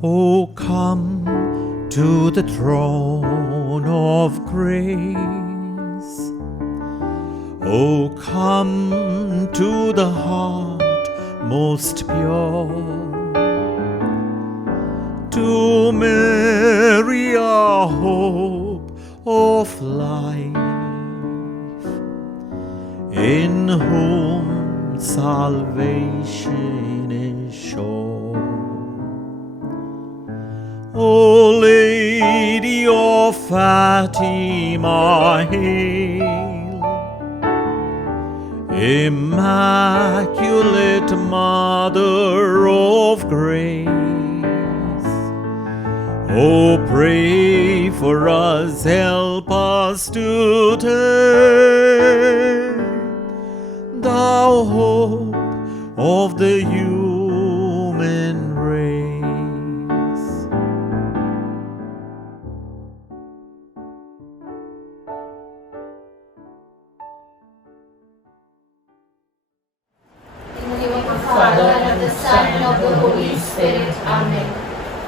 Oh, come to the throne of grace. Oh, come to the heart most pure. To Mary, our hope of life, in whom salvation is sure. O Lady of Fatima, hail, Immaculate Mother of Grace. O pray for us, help us today, thou hope of the human race. In the name of the Father, and of the Son, and of the Holy Spirit. Amen.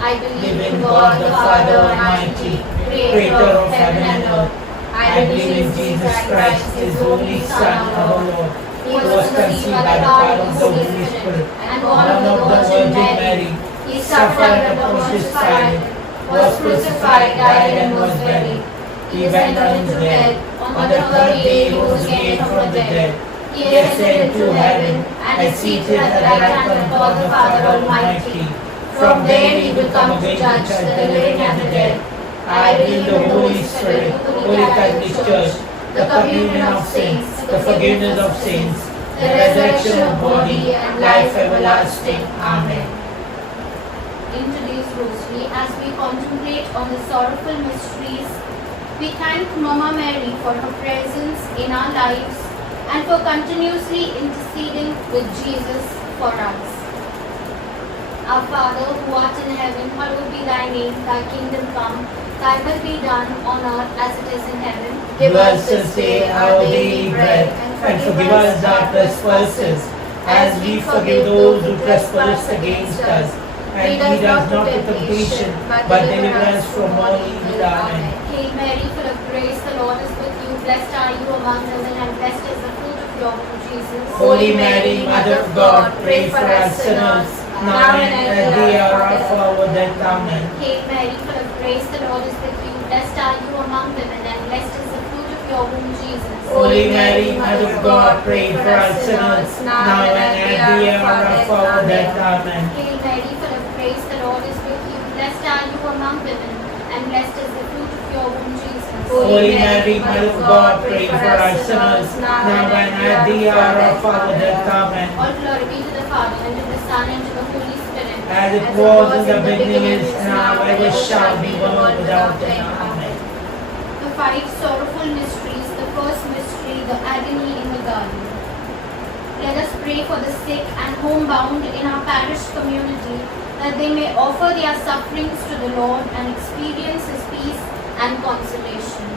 I believe in God, the Father Almighty, Creator of heaven and earth. I believe in Jesus Christ, His only Son, our Lord. He was conceived by the power of the Holy Spirit, and born of the Virgin Mary. He suffered under Pontius Pilate, was crucified, died, and was buried. He descended into hell. On the third day He rose again from the dead. He ascended to heaven, and is seated at the right hand of God the Father Almighty. From there He will come to judge the living and the dead. I believe in the Holy Spirit, the Holy Catholic Church, the communion of saints, the forgiveness of sins, the resurrection of body, and life everlasting. Amen. In today's Rosary, as we contemplate on the sorrowful mysteries, we thank Mama Mary for her presence in our lives and for continuously interceding with Jesus for us. Our Father, who art in heaven, hallowed be thy name, thy kingdom come, thy will be done on earth as it is in heaven. Give us this day our daily bread, and forgive us our trespasses, as we forgive those who trespass against us. And lead us not to temptation, but deliver us from all evil. Amen. Hail Mary, full of grace, the Lord is with you. Blessed are you among women, and blessed is the fruit of your womb, Jesus. Holy Mary, Mother of God, pray for us sinners, now and at the hour of our death. Amen. Hail Mary, full of grace, the Lord is with you. Blessed are you among women, and blessed is the fruit of your womb, Jesus. Holy Mary, Mother of God, pray for us sinners, now and at the hour of our death. Amen. Hail Mary, full of grace, the Lord is with you. Blessed are you among women, and blessed is the fruit of your womb, Jesus. Holy Mary, Mother of God, pray for us sinners, now and at the hour of our death. Amen. All glory be to the Father, and to the Son, and to the Holy Spirit. As it was in the beginning, is now, ever shall be, world without end. Amen. The five sorrowful mysteries. The first mystery, the agony in the garden. Let us pray for the sick and homebound in our parish community, that they may offer their sufferings to the Lord and experience His peace and consolation.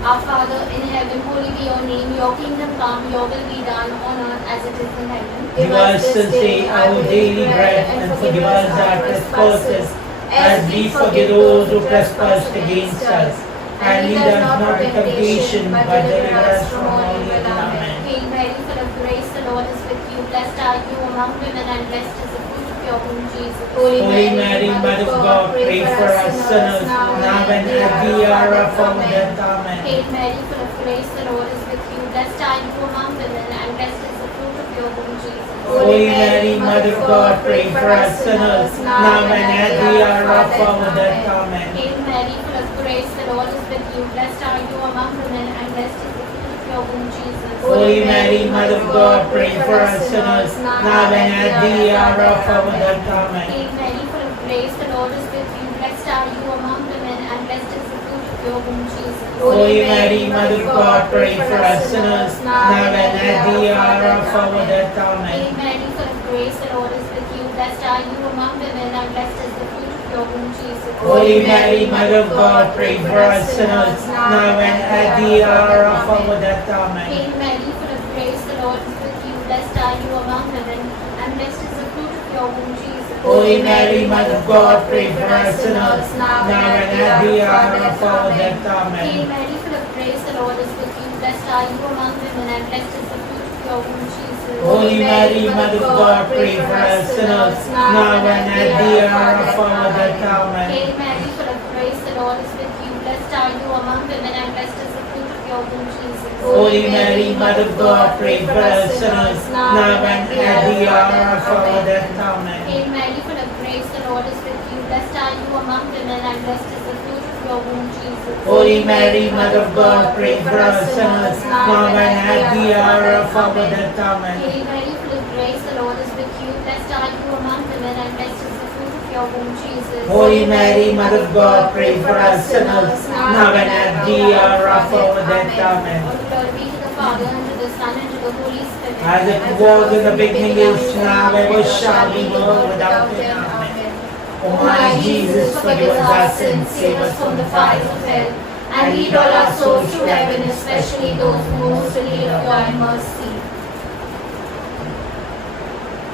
Our Father in heaven, holy be your name. Your kingdom come, your will be done on earth as it is in heaven. Give us this day our daily bread, and forgive us our trespasses, as we forgive those who trespass against us. And lead us not into temptation, but deliver us from all evil. Amen. Hail Mary, full of grace, the Lord is with you. Blessed are you among women, and blessed is the fruit of your womb, Jesus. Holy Mary, Mother of God, pray for us sinners, now and at the hour of our death. Amen. Hail Mary, full of grace, the Lord is with you. Blessed are you among women, and blessed is the fruit of your womb, Jesus. Holy Mary, Mother of God, pray for us sinners, now and at the hour of our death. Amen. Hail Mary, full of grace, the Lord is with you. Blessed are you among women, and blessed is the fruit of your womb, Jesus. Holy Mary, Mother of God, pray for us sinners, now and at the hour of our death. Amen. Hail Mary, full of grace, the Lord is with you. Blessed are you among women, and blessed is the fruit of your womb, Jesus. Holy Mary, Mother of God, pray for us sinners, now and at the hour of our death. Amen. Hail Mary, full of grace, the Lord is with you. Blessed are you among women, and blessed is the fruit of your womb, Jesus. Holy Mary, Mother of God, pray for us sinners, now and at the hour of our death. Amen. Hail Mary, full of grace, the Lord is with you. Blessed are you among women, and blessed is the fruit of your womb, Jesus. Holy Mary, Mother of God, pray for us sinners, now and at the hour of our death. Amen. Hail Mary, full of grace, the Lord is with you. Blessed are you among women, and blessed is the fruit of your womb, Jesus. Holy Mary, Mother of God, pray for us sinners, now and at the hour of our death. Amen. Hail Mary, full of grace, the Lord is with you. Blessed are you among women, and blessed is the fruit of your womb, Jesus. Holy Mary, Mother of God, pray for us sinners, now and at the hour of our death. Amen. Hail Mary, full of grace, the Lord is with you. Blessed are you among women, and blessed is the fruit of your womb, Jesus. Holy Mary, Mother of God, pray for us sinners, now and at the hour of our death. Amen. Hail Mary, full of grace, the Lord is with you. Blessed are you among women, and blessed is the fruit of your womb, Jesus. Holy Mary, Mother of God, pray for us sinners, now and at the hour of our death. Amen. All glory be to the Father, and to the Son, and to the Holy Spirit. As it was in the beginning, is now, ever shall be, world without end. Amen. O my Jesus, forgive us our sins, save us from the fires of hell, and lead all our souls to heaven, especially those who most in need of thy mercy.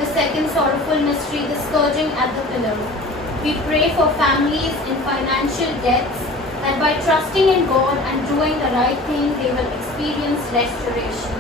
The second sorrowful mystery, the scourging at the pillar. We pray for families in financial debts, that by trusting in God and doing the right thing, they will experience restoration.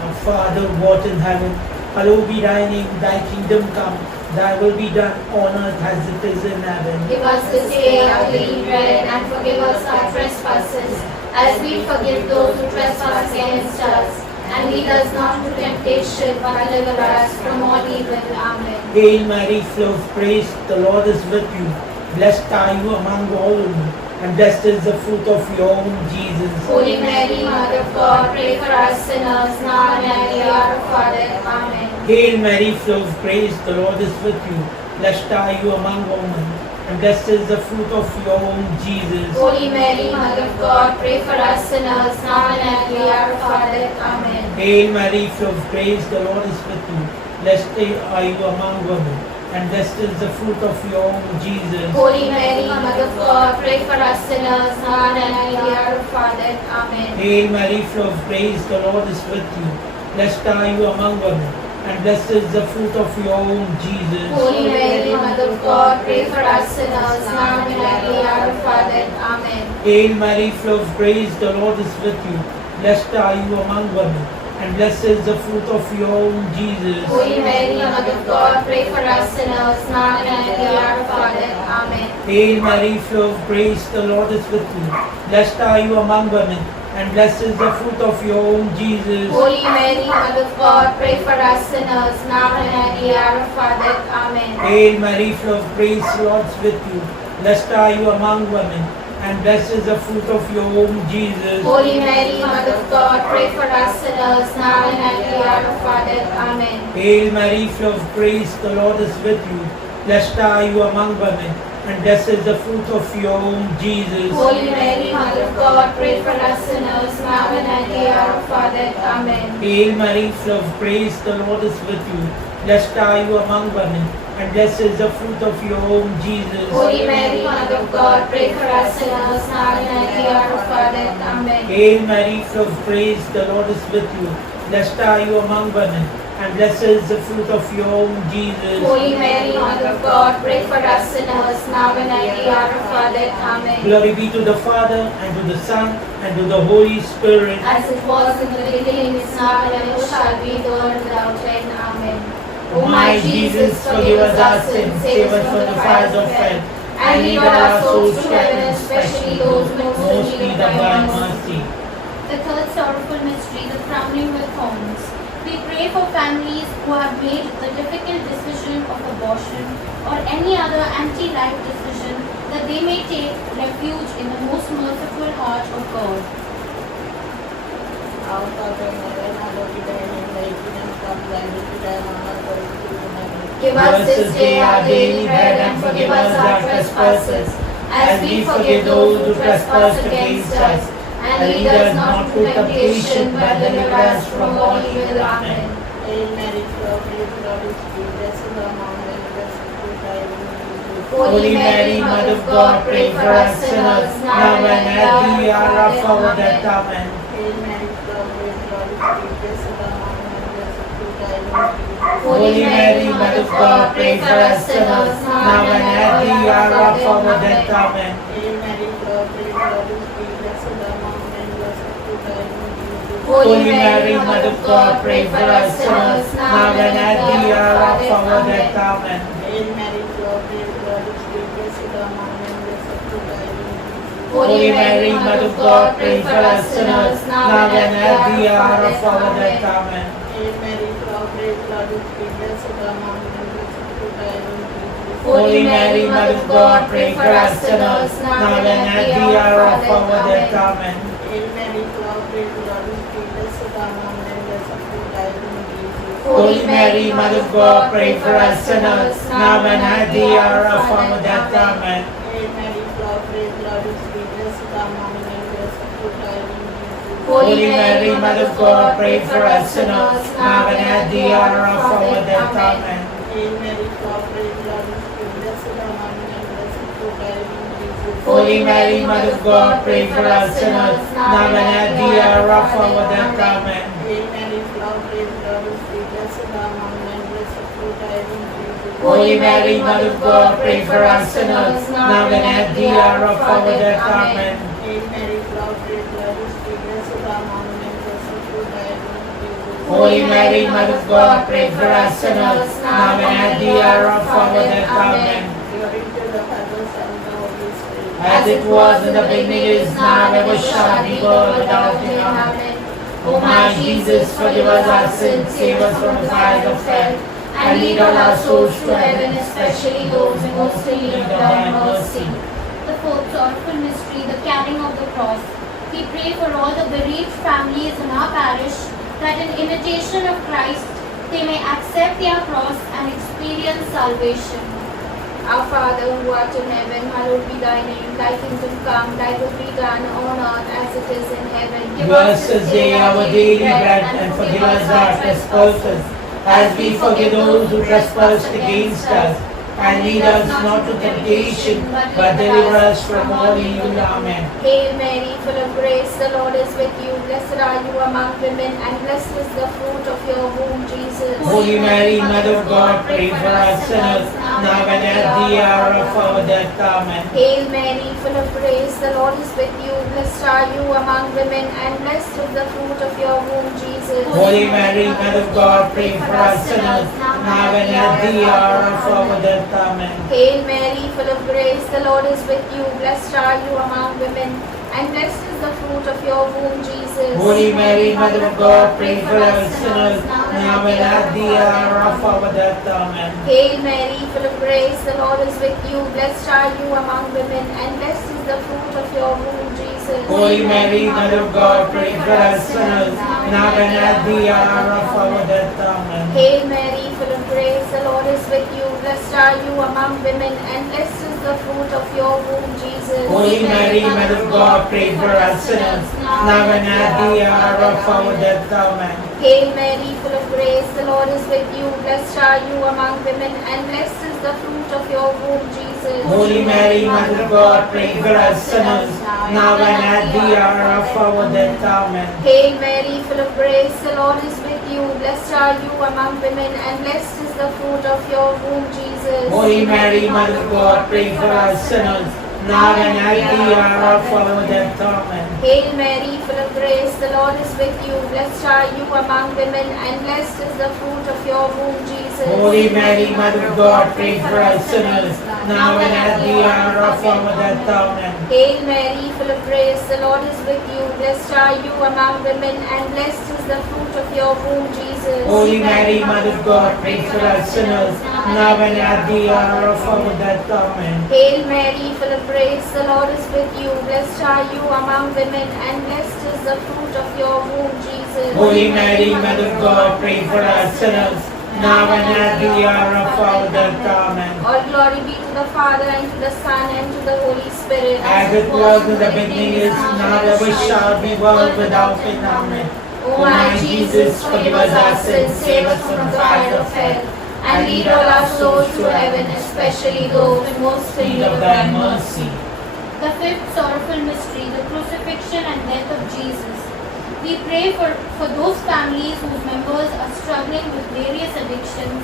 Our Father, who art in heaven, hallowed be thy name, thy kingdom come, thy will be done on earth as it is in heaven. Give us this day our daily bread, and forgive us our trespasses, as we forgive those who trespass against us. And lead us not into temptation, but deliver us from all evil. Amen. Hail Mary, full of grace, the Lord is with you. Blessed are you among all women, and blessed is the fruit of your womb, Jesus. Holy Mary, Mother of God, pray for us sinners, now and at the hour of our death. Amen. Hail Mary, full of grace, the Lord is with you. Blessed are you among women, and blessed is the fruit of your womb, Jesus. Holy Mary, Mother of God, pray for us sinners, now and at the hour of our death. Amen. Hail Mary, full of grace, the Lord is with you. Blessed are you among women, and blessed is the fruit of your womb, Jesus. Holy Mary, Mother of God, pray for us sinners, now and at the hour of our death. Amen. Hail Mary, full of grace, the Lord is with you. Blessed are you among women, and blessed is the fruit of your womb, Jesus. Holy Mary, Mother of God, pray for us sinners, now and at the hour of our death. Amen. Hail Mary, full of grace, the Lord is with you. Blessed are you among women, and blessed is the fruit of your womb, Jesus. Holy Mary, Mother of God, pray for us sinners, now and at the hour of our death. Amen. Hail Mary, full of grace, the Lord is with you. Blessed are you among women, and blessed is the fruit of your womb, Jesus. Holy Mary, Mother of God, pray for us sinners, now and at the hour of our death. Amen. Hail Mary, full of grace, the Lord is with you. Blessed are you among women, and blessed is the fruit of your womb, Jesus. Holy Mary, Mother of God, pray for us sinners, now and at the hour of our death. Amen. Hail Mary, full of grace, the Lord is with you. Blessed are you among women, and blessed is the fruit of your womb, Jesus. Holy Mary, Mother of God, pray for us sinners, now and at the hour of our death. Amen. Hail Mary, full of grace, the Lord is with you. Blessed are you among women, and blessed is the fruit of your womb, Jesus. Holy Mary, Mother of God, pray for us sinners, now and at the hour of our death. Amen. Hail Mary, full of grace, the Lord is with you. Blessed are you among women, and blessed is the fruit of your womb, Jesus. Holy Mary, Mother of God, pray for us sinners, now and at the hour of our death. Amen. Glory be to the Father, and to the Son, and to the Holy Spirit. As it was in the beginning, is now, and ever shall be, world without end. Amen. O my Jesus, forgive us our sins, save us from the fires of hell, and lead all our souls to heaven, especially those most in need of thy mercy. The third sorrowful mystery, the crowning with thorns. We pray for families who have made the difficult decision of abortion or any other anti-life decision, that they may take refuge in the most merciful heart of God. Our Father in heaven, hallowed be thy name, thy kingdom come, thy will be done on earth as it is in heaven. Give us this day our daily bread, and forgive us our trespasses, as we forgive those who trespass against us. And lead us not into temptation, but deliver us from all evil. Amen. Hail Mary, full of grace, the Lord is with you. Blessed are among women, and blessed is the fruit of thy womb, Jesus. Holy Mary, Mother of God, pray for us sinners, now and at the hour of our death. Amen. Hail Mary, full of grace, the Lord is with you. Blessed are among women, and blessed is the fruit of thy womb, accept thy Lord. Holy Mary, Mother of God, pray for us sinners, now and at the hour of our death. Amen. Hail Mary, full of grace, the Lord is with thee. Blessed among men, blessed fruit of thy womb, Jesus. Holy Mary, Mother of God, pray for us sinners, now and at the hour of our death. Amen. Hail Mary, full of grace, the Lord is with thee. Blessed among men, blessed fruit of thy womb, Jesus. Holy Mary, Mother of God, pray for us sinners, now and at the hour of our death. Amen. Hail Mary, full of grace, the Lord is with thee. Blessed among men, blessed fruit of thy womb, Jesus. Holy Mary, Mother of God, pray for us sinners, now and at the hour of our death. Amen. Hail Mary, full of grace, the Lord is with thee. Blessed among men, blessed fruit of thy womb, Jesus. Holy Mary, Mother of God, pray for us sinners, now and at the hour of our death. Amen. Hail Mary, full of grace, the Lord is with thee. Blessed among men, blessed fruit of thy womb, Jesus. Holy Mary, Mother of God, pray for us sinners, now and at the hour of our death. Amen. Hail Mary, full of grace, the Lord is with thee. Blessed among men, blessed fruit of thy womb, Jesus. Holy Mary, Mother of God, pray for us sinners, now and at the hour of our death. Amen. Hail Mary, full of grace, the Lord is with thee. Blessed among men, blessed fruit of thy womb, Jesus. Holy Mary, Mother of God, pray for us sinners, now and at the hour of our death. Amen. Hail Mary, full of grace, the Lord is with thee. Blessed among men, blessed fruit of thy womb, Jesus. Holy Mary, Mother of God, pray for us sinners, now and at the hour of our death. Amen. Glory to the Father, Son, and the Holy Spirit. As it was in the beginning, is now, and ever shall be, world without end. Amen. O my Jesus, forgive us our sins, save us from the fires of hell, and lead all our souls to heaven, especially those in most need of thy mercy. The fourth sorrowful mystery, the carrying of the cross. We pray for all the bereaved families in our parish that in imitation of Christ they may accept their cross and experience salvation. Our Father who art in heaven, hallowed be thy name. Thy kingdom come, thy will be done on earth as it is in heaven. Give us this day our daily bread, and forgive us our trespasses, as we forgive those who trespass against us. And lead us not to temptation, but deliver us from all evil. Amen. Hail Mary, full of grace, the Lord is with you. Blessed are you among women, and blessed is the fruit of your womb, Jesus. Holy Mary, Mother of God, pray for us sinners, now and at the hour of our death. Amen. Hail Mary, full of grace, the Lord is with you. Blessed are you among women, and blessed is the fruit of your womb, Jesus. Holy Mary, Mother of God, pray for us sinners, now and at the hour of our death. Amen. Hail Mary, full of grace, the Lord is with you. Blessed are you among women, and blessed is the fruit of your womb, Jesus. Holy Mary, Mother of God, pray for us sinners, now and at the hour of our death. Amen. Hail Mary, full of grace, the Lord is with you. Blessed are you among women, and blessed is the fruit of your womb, Jesus. Holy Mary, Mother of God, pray for us sinners, now and at the hour of our death. Amen. Hail Mary, full of grace, the Lord is with you. Blessed are you among women, and blessed is the fruit of your womb, Jesus. Holy Mary, Mother of God, pray for us sinners, now and at the hour of our death. Amen. Hail Mary, full of grace, the Lord is with you. Blessed are you among women, and blessed is the fruit of your womb, Jesus. Holy Mary, Mother of God, pray for us sinners, now and at the hour of our death. Amen. Hail Mary, full of grace, the Lord is with you. Blessed are you among women, and blessed is the fruit of your womb, Jesus. Holy Mary, Mother of God, pray for us sinners, now and at the hour of our death. Amen. Hail Mary, full of grace, the Lord is with you. Blessed are you among women, and blessed is the fruit of your womb, Jesus. Holy Mary, Mother of God, pray for us sinners, now and at the hour of our death. Amen. Hail Mary, full of grace, the Lord is with you. Blessed are you among women, and blessed is the fruit of your womb, Jesus. Holy Mary, Mother of God, pray for us sinners, now and at the hour of our death. Amen. Hail Mary, full of grace, the Lord is with you. Blessed are you among women, and blessed is the fruit of your womb, Jesus. Holy Mary, Mother of God, pray for us sinners, now and at the hour of our death. Amen. All glory be to the Father, and to the Son, and to the Holy Spirit. As it was in the beginning, is now, ever shall be, world without end. Amen. O my Jesus, forgive us our sins, save us from the fire of hell, and lead all our souls to heaven, especially those in most need of thy mercy. The fifth sorrowful mystery, the crucifixion and death of Jesus. We pray for those families whose members are struggling with various addictions,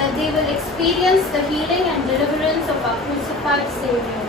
that they will experience the healing and deliverance of our crucified Savior.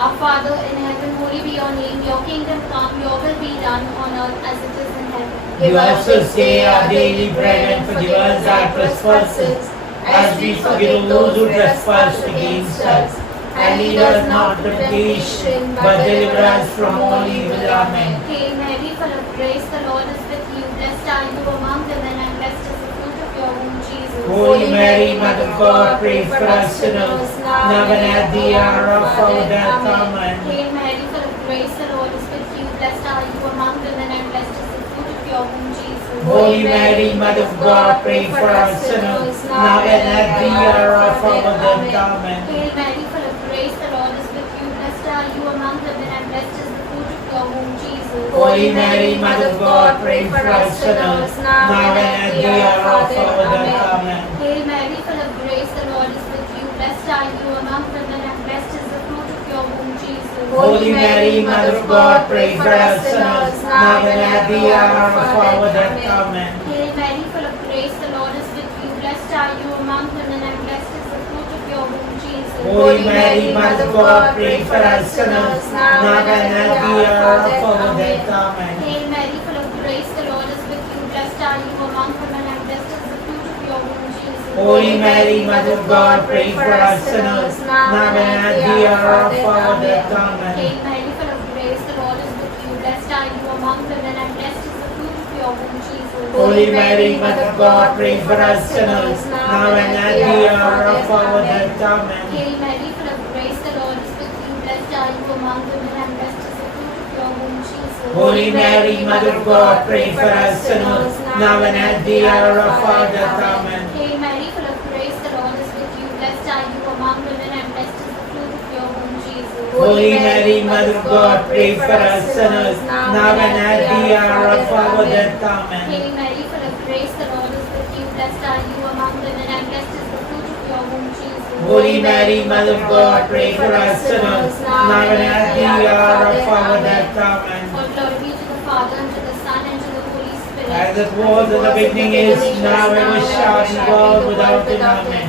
Our Father in heaven, holy be your name. Your kingdom come, your will be done on earth as it is in heaven. Give us this day our daily bread, and forgive us our trespasses, as we forgive those who trespass against us. And lead us not into temptation, but deliver us from all evil. Amen. Hail Mary, full of grace, the Lord is with you. Blessed are you among women, and blessed is the fruit of your womb, Jesus. Holy Mary, Mother of God, pray for us sinners, now and at the hour of our death. Amen. Hail Mary, full of grace, the Lord is with you. Blessed are you among women, and blessed is the fruit of your womb, Jesus. Holy Mary, Mother of God, pray for us sinners, now and at the hour of our death. Amen. Hail Mary, full of grace, the Lord is with you. Blessed are you among women, and blessed is the fruit of your womb, Jesus. Holy Mary, Mother of God, pray for us sinners, now and at the hour of our death. Amen. Hail Mary, full of grace, the Lord is with you. Blessed are you among women, and blessed is the fruit of your womb, Jesus. Holy Mary, Mother of God, pray for us sinners, now and at the hour of our death. Amen. Hail Mary, full of grace, the Lord is with you. Blessed are you among women, and blessed is the fruit of your womb, Jesus. Holy Mary, Mother of God, pray for us sinners, now and at the hour of our death. Amen. Hail Mary, full of grace, the Lord is with you. Blessed are you among women, and blessed is the fruit of your womb, Jesus. Holy Mary, Mother of God, pray for us sinners, now and at the hour of our death. Amen. Hail Mary, full of grace, the Lord is with you. Blessed are you among women, and blessed is the fruit of your womb, Jesus. Holy Mary, Mother of God, pray for us sinners, now and at the hour of our death. Amen. Hail Mary, full of grace, the Lord is with you. Blessed are you among women, and blessed is the fruit of your womb, Jesus. Holy Mary, Mother of God, pray for us sinners, now and at the hour of our death. Amen. Hail Mary, full of grace, the Lord is with you. Blessed are you among women, and blessed is the fruit of your womb, Jesus. Holy Mary, Mother of God, pray for us sinners, now and at the hour of our death. Amen. Hail Mary, full of grace, the Lord is with you. Blessed are you among women, and blessed is the fruit of your womb, Jesus. Holy Mary, Mother of God, pray for us sinners, now and at the hour of our death. Amen. All glory be to the Father, and to the Son, and to the Holy Spirit. As it was in the beginning, is now, and ever shall be, world without end. Amen.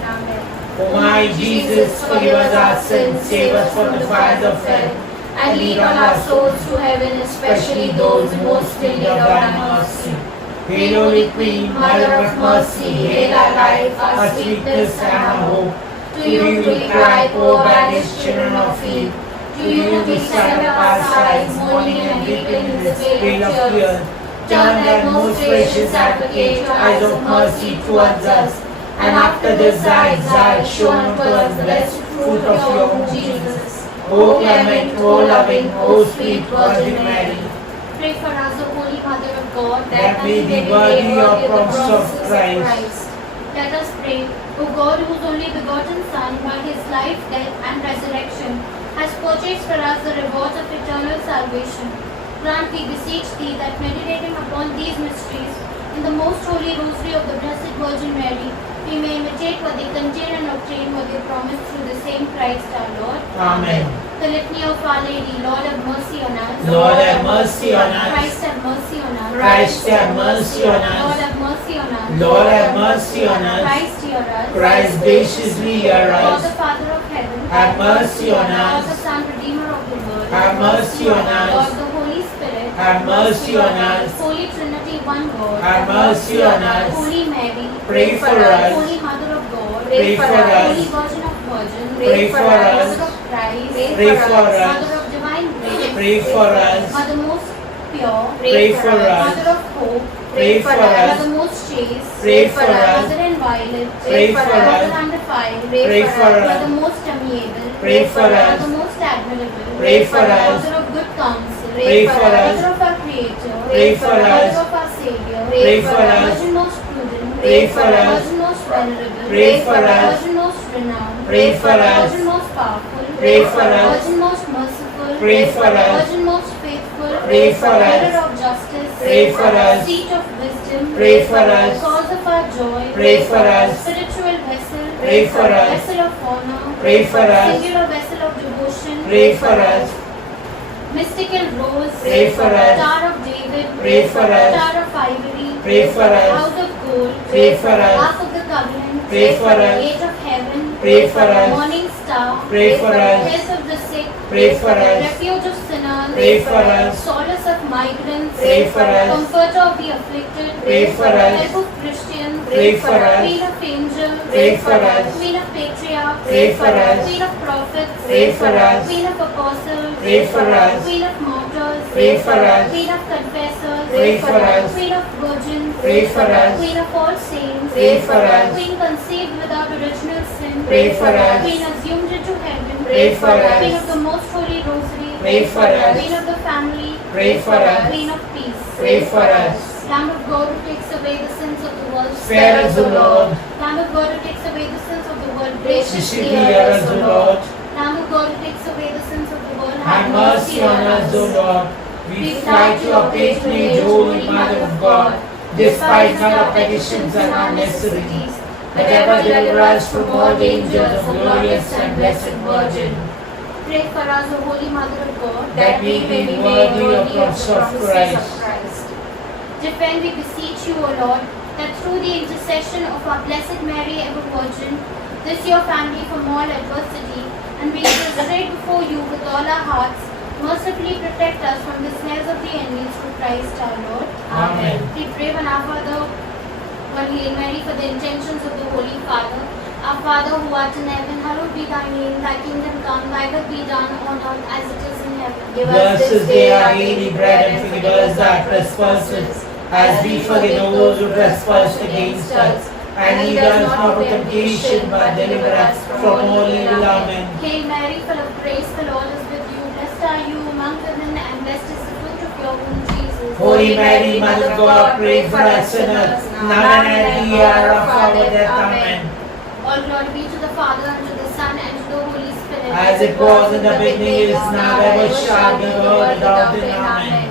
O my Jesus, forgive us our sins, save us from the fires of hell, And lead all our souls to heaven, especially those most in need of thy mercy. Hail, Holy Queen, Mother of Mercy, hail our life, our sweetness, and our hope. To you we cry, poor banished children of Eve. To you we send up our sighs, mourning and weeping in this vale of tears. Turn that most gracious advocate your eyes of mercy towards us, and after this thy exile, show unto us the blessed fruit of your womb, Jesus. O clement, O loving, O sweet Virgin Mary, Pray for us, O Holy Mother of God, that we be worthy of the promise of Christ. Let us pray. O God, whose only begotten Son, by his life, death, and resurrection, has purchased for us the rewards of eternal salvation, grant, we beseech thee, that meditating upon these mysteries in the most holy rosary of the Blessed Virgin Mary, we may imitate what they contain and obtain what they promise through the same Christ our Lord. Amen. The Litany of Our Lady. Lord, have mercy on us. Lord, have mercy on us. Christ, have mercy on us. Christ, have mercy on Lord, us. have mercy on us. Lord, have mercy on us. Christ, hear us. Christ, graciously hear God, the us. Father of heaven, Have mercy on God, the us. Son, Redeemer of the world, Have mercy on us. God, the Holy Spirit, Have mercy on us. Holy Trinity, one God, Have mercy on us. Holy Mary, Pray for us. Holy Mother of God, Pray for Holy us. Virgin of Virgins, Pray for us. Mother of Christ, Pray for us. Mother of Divine Grace, Pray for us. Mother most pure, Pray for us. Mother of hope, Pray for us. Mother most chaste, Pray for us. Mother inviolate, Pray for Mother us. undefiled, Pray for us. Mother most amiable, Pray for us. Mother most admirable, Pray for us. Mother of good counsel, Pray for us. Mother of our Creator, Pray for us. Mother of our Savior, Pray for us. Virgin most prudent, Pray for us. Virgin most venerable, Pray for us. Virgin most renowned, Pray for us. Virgin most powerful, Pray for us. Virgin most merciful, Pray for us. Virgin most faithful, Pray for us. Mirror of justice, Pray for us. Seat of wisdom, Pray for us. Cause of our joy, Pray for us. Spiritual vessel, Pray for us. Vessel of honor, Pray for us. Singular vessel of devotion, Pray for us. Mystical Rose, pray for us. Star of David, Pray for us. Star of Ivory, Pray for us. House of Gold, Pray for us. Ark of the Covenant, Pray for us. Gate of Heaven, Pray for us. Morning Star, Pray for us. Health of the Sick, Pray for us. Refuge of Sinners, Pray for us. Solace of Migrants, Pray for us. Comforter of the Afflicted, Pray for us. Help of Christians, Pray for us. Queen of Angels, Pray for us. Queen of Patriarchs, Pray for us. Queen of Prophets, Pray for us. Queen of Apostles, Pray for us. Queen of Martyrs, Pray for us. Queen of Confessors, Pray for us. Queen of Virgins, Pray for us. Queen of all saints, Pray for us. Queen conceived without original sin, Pray for us. Queen assumed into heaven, Pray for us. Queen of the most holy rosary, Pray for us. Queen of the family, Pray for us. Queen of peace, Pray for us. Lamb of God who takes away the sins of the world, Spare us, O Lord. Lamb of God who takes away the sins of the world, Graciously graciously hear us, O Lord. Lamb of God who takes away the sins of the world, Have mercy on us, O Lord. We fly to your patronage, Holy Mother of God. Despise not our petitions and our necessities, but ever deliver us from all dangers, O glorious and blessed Virgin. Pray for us, O Holy Mother of God, That we be may worthy of the promises of promises Christ. Defend, we beseech you, O Lord, that through the intercession of our Blessed Mary, ever Virgin, this your family from all adversity, and we prostrate before you with all our hearts, mercifully protect us from the snares of the enemies through Christ our Lord. Amen. We pray one Our Father, one Hail Mary for the intentions of the Holy Father. Our Father who art in heaven, hallowed be thy name. Thy kingdom come, thy will be done on earth as it is in heaven. Give us this day our daily bread, and forgive us our trespasses, as we forgive those who trespass against us. And lead us not to temptation, but deliver us from all evil. Amen. Hail Mary, full of grace, the Lord is with you. Blessed are you among women, and blessed is the fruit of your womb, Jesus. Holy Mary, Mother of God, pray for us sinners, now and at the hour of our death. Amen. All glory be to the Father, and to the Son, and to the Holy Spirit. As it was in the beginning, is now, ever shall be, world without end. Amen.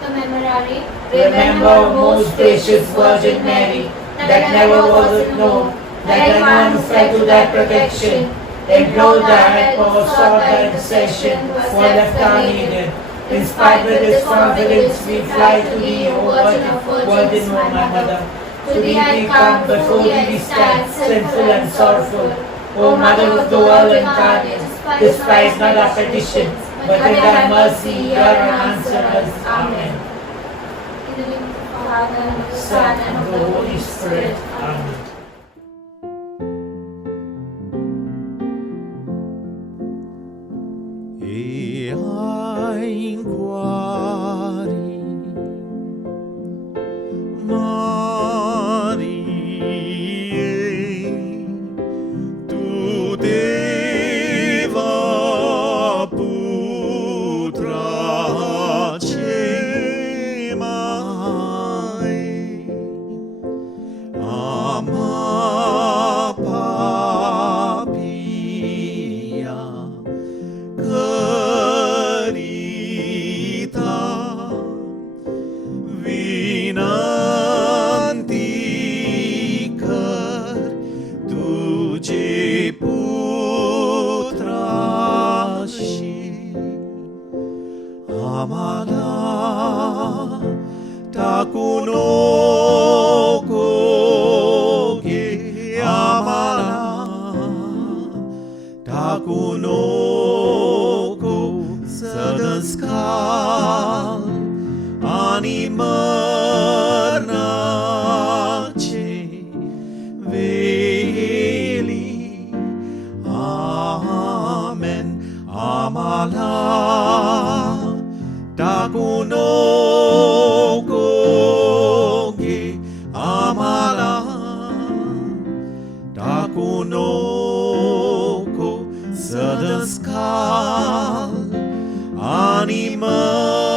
The Memorare. Remember, most gracious Virgin Mary, that never was it known that anyone who fled to thy protection, implored thy help, or sought thy intercession, was left unaided. In spite of this confidence, we fly to thee, O Virgin of Virgins, my Mother. To thee I come, before thee we stand, sinful and sorrowful. O Mother of the world incarnate, despise not our petitions, but in thy mercy hear and answer us. Amen. In the name of the Father, and of the Son, and of the Holy Spirit. Amen. E ai inquari, Mariae, tu deva putra cemai, ama papia, carita, vinanti car tuce putrashi, amala takunoke, amala takunoko sadaskal animarnace veli. Amen. Amala takunoke, amala takunoko sadaskal animal